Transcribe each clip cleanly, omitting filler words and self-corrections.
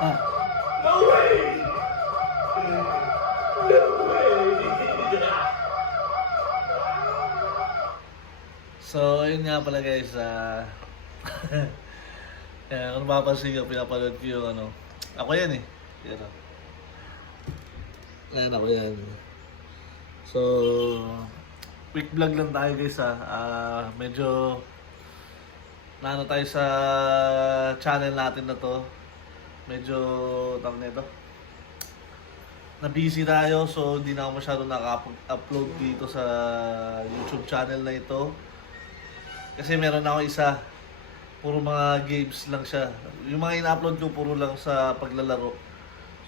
No way! No way! So, yun nga pala guys, kung mapapansin nyo, pinapanood ko yung ano, ako yan eh. Yan o. Ayan ako yan. So, quick vlog lang tayo guys medyo naano tayo sa channel natin na to. Medyo, tawag nito, na-busy tayo, so hindi na ako masyado nakaka-upload dito sa YouTube channel na ito. Kasi meron ako isa, puro mga games lang siya. Yung mga ina-upload ko, puro lang sa paglalaro.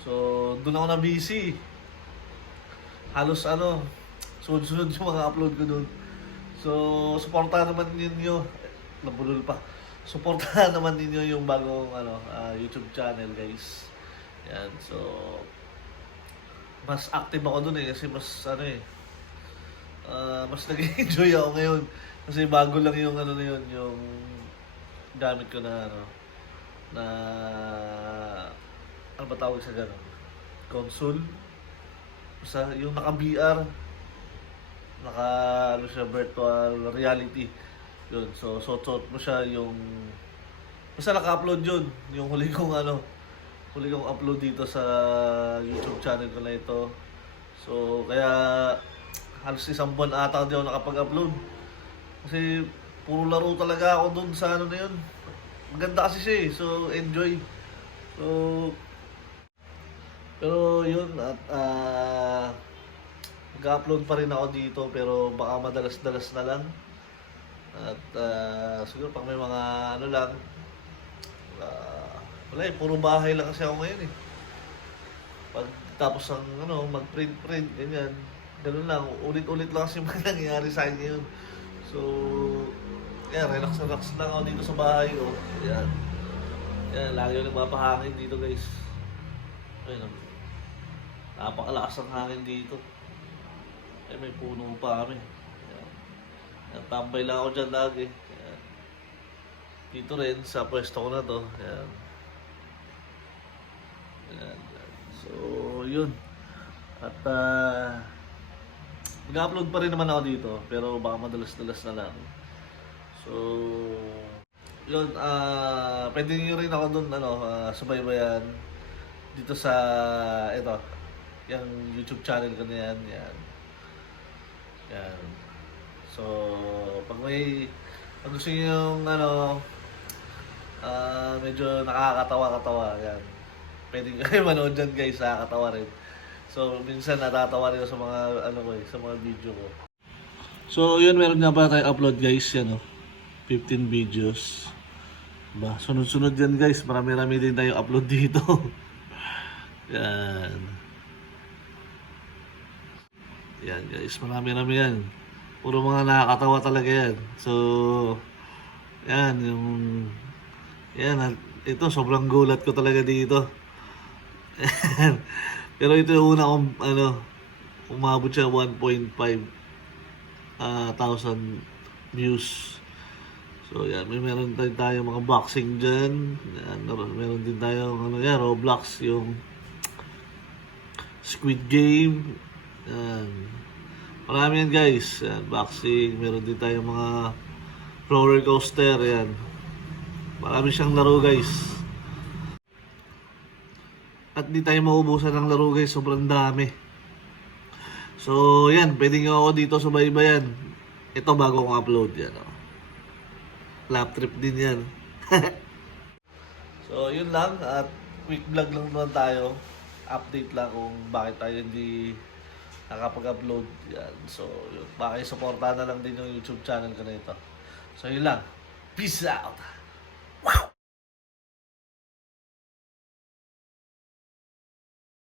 So, doon ako na-busy. Halos sunod-sunod yung mga upload ko doon. So, supportahan naman ninyo. Nabulol pa. Supportahan naman ninyo yung bagong YouTube channel, guys. Yan, so mas active ako doon kasi mas mas nag-enjoy ako ngayon. Kasi bago lang yung na yun, yung gamit ko na na ano ba tawag sa gano'n? Console. Basta yung naka-VR, siya, virtual reality. Yun, so suot mo siya yung basta naka-upload yun, yung huli kong upload dito sa YouTube channel ko na ito. So kaya halos isang buwan ata hindi ako nakapag-upload. Kasi puro laro talaga ako dun sa na yun. Maganda kasi siya eh, so enjoy. So, pero yun, at mag-upload pa rin ako dito, pero baka madalas-dalas na lang. At siguro pag may mga lang, wala eh, puro bahay lang kasi ako ngayon eh. Pag tapos ng mag-print, ganyan, ganun lang, ulit-ulit lang kasi mga nangyayari sa akin ngayon. So, relax lang ako dito sa bahay ko. Yan. Yan, lagi yung nagpapahangin dito guys. Ayun, napakalakas ang hangin dito. May puno pa kami. Yan, tambay lang ako dyan lagi. Yan. Dito rin, sa pwesto ko na to. Yan. Yan. So, yun. At, mag-upload pa rin naman ako dito, pero baka madalas-dalas na lang. So, yun, pwede nyo rin ako dun, subaybayan dito sa, yung YouTube channel ko na yan, yan. Yan. So, pag gusto nyo yung, medyo nakakatawa-katawa, yan. Pwede kayo manood dyan guys, nakakatawa rin. So, minsan natatawa rin sa mga, sa mga video ko. So, yun, meron nga pa tayo upload guys, 15 videos. Ba, sunod-sunod yan guys, marami-rami din tayo upload dito. Yan. Yan guys, marami-rami yan. Puro mga nakakatawa talaga yan. So, yan, ito, sobrang gulat ko talaga dito. Pero ito yung una kong, umabot siya 1.5 thousand views. So yan, meron din tayo mga boxing dyan. Yan, meron din tayo Roblox, yung Squid Game. Yan. Marami yan guys. Yan, boxing, meron din tayo mga roller coaster. Yan. Marami siyang laro guys. At di tayo maubusan ng laro guys, sobrang dami. So yan, pwede nyo ako dito subaybayan. Ito bago kong upload yan. Lap trip din yan. So yun lang, at quick vlog lang naman tayo. Update lang kung bakit tayo hindi nakapag-upload yan. So yun, baka supportahan na lang din yung YouTube channel ko na ito. So yun lang, peace out!